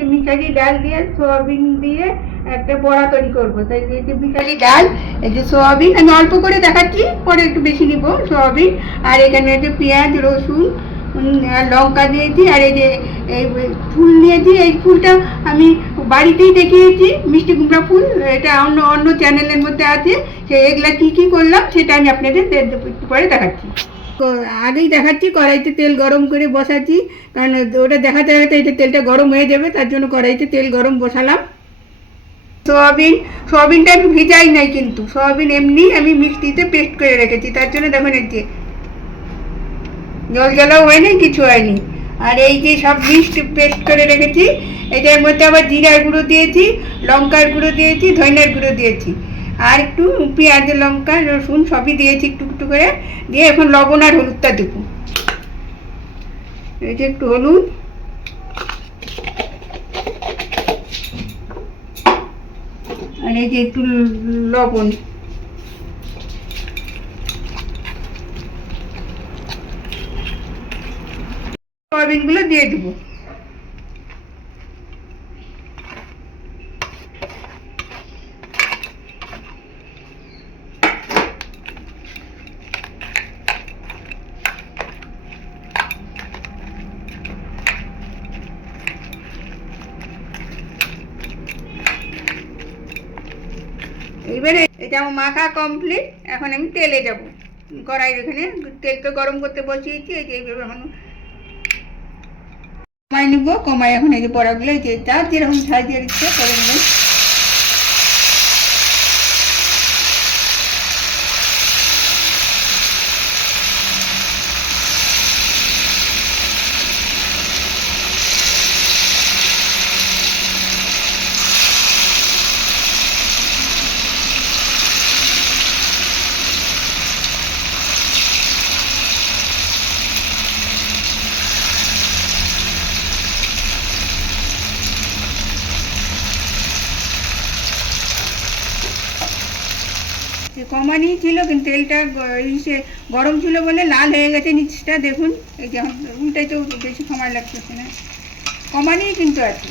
যে মিশারি ডাল দিয়ে সোয়াবিন দিয়ে একটা বড়া তৈরি করবো। তাই এই যে মিশারি ডাল, এই যে সোয়াবিন আমি অল্প করে দেখাচ্ছি, পরে একটু বেশি নিব সোয়াবিন। আর এখানে যে পেঁয়াজ রসুন আর লঙ্কা দিয়েছি। আর এই যে এই ফুল নিয়েছি, এই ফুলটা আমি বাড়িতেই দেখিয়েছি, মিষ্টি কুমড়া ফুল। এটা অন্য অন্য চ্যানেলের মধ্যে আছে। সে এগুলা কী কী করলাম সেটা আমি আপনাদের একটু পরে দেখাচ্ছি। আগেই দেখাচ্ছি, কড়াইতে তেল গরম করে বসাচ্ছি, কারণ ওটা দেখাতে দেখাতে এটা তেলটা গরম হয়ে যাবে, তার জন্য কড়াইতে তেল গরম বসালাম। সোয়াবিনটা আমি ভিজাই নাই, কিন্তু সোয়াবিন এমনি আমি মিক্সিতে পেস্ট করে রেখেছি, তার জন্য দেখুন এই যে জল জলাও হয়নি, কিছু হয়নি। আর এই যে সব মিক্সড পেস্ট করে রেখেছি, এটার মধ্যে আবার জিরার গুঁড়ো দিয়েছি, লঙ্কার গুঁড়ো দিয়েছি, ধনিয়ার গুঁড়ো দিয়েছি, আর একটু পেঁয়াজ লঙ্কা রসুন সবই দিয়েছি একটু একটু করে দিয়ে। এখন লবণ আর হলুদটা দেবো। এই যে একটু হলুদ, আর এই যে একটু লবণ। সয়াবিনগুলো দিয়ে দেবো। এবারে এটা আমার মাখা কমপ্লিট। এখন আমি তেলে যাব। কড়াই এখানে তেলটা গরম করতে বসিয়েছি। এই যে এইভাবে এখন কমাই নিব। কমাই এখন এই যে বড়াগুলো যে যার যেরকম সাইজের ইচ্ছে করে নেব। কমানি ছিল, কিন্তু তেলটা গরম ছিল বলে লাল হয়ে গেছে নিচটা, দেখুন। এই যে উল্টাইতেও বেশি সময় লাগতেছে না, কমানি কিন্তু আছে।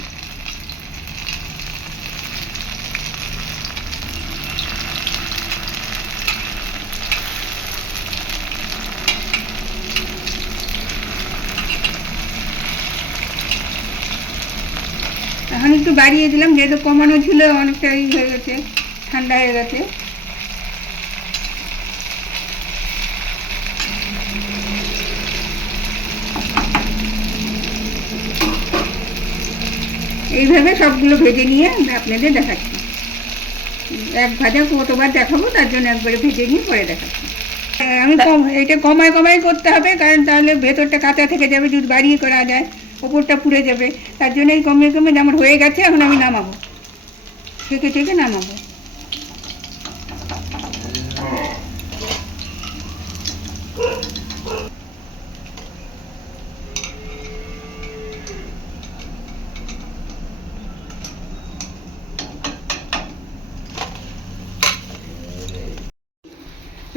এখন একটু বাড়িয়ে দিলাম, যেহেতু কমানো ছিল অনেকটা হয়ে গেছে, ঠান্ডা হয়ে গেছে। এইভাবে সবগুলো ভেজে নিয়ে আপনাদের দেখাচ্ছি। এক ভাজা কতবার দেখাবো, তার জন্য একবারে ভেজে নিয়ে পরে দেখাচ্ছি। আমি এটা কমায় কমায় করতে হবে, কারণ তাহলে ভেতরটা কাঁচা থেকে যাবে। যদি বাড়িয়ে করা যায় ওপরটা পুড়ে যাবে, তার জন্য এই কমিয়ে কমিয়ে যেমন হয়ে গেছে। এখন আমি নামাবো, থেকে থেকে নামাবো।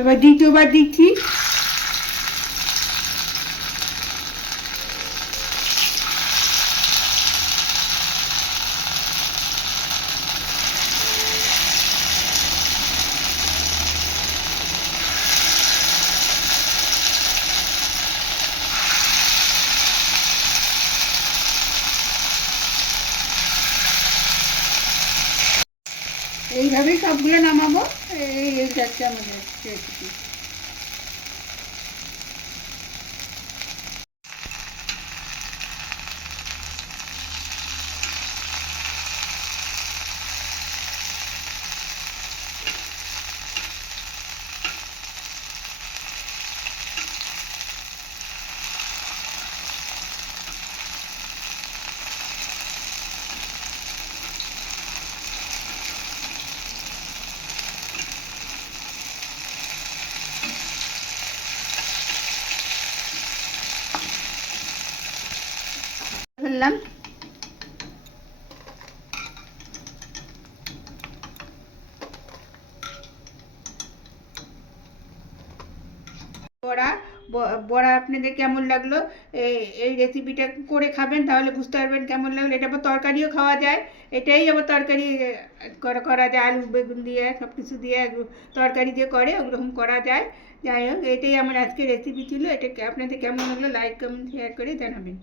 এবার দ্বিতীয়বার দিচ্ছি। এইভাবেই সবগুলো নামাবো। এই যাচ্ছে আমাদের রেসিপি। ফেললাম। বড়া বড়া আপনাদের কেমন লাগলো, এই রেসিপিটা করে খাবেন তাহলে বুঝতে পারবেন কেমন লাগলো। এটা আবার তরকারিও খাওয়া যায়, এটাই আবার তরকারি করা যায়, আলু বেগুন দিয়ে সব কিছু দিয়ে তরকারি দিয়ে করে ওরকম করা যায়। যাই হোক, এটাই আমার আজকে রেসিপি ছিল। এটা আপনাদের কেমন লাগলো লাইক কমেন্ট শেয়ার করে জানাবেন।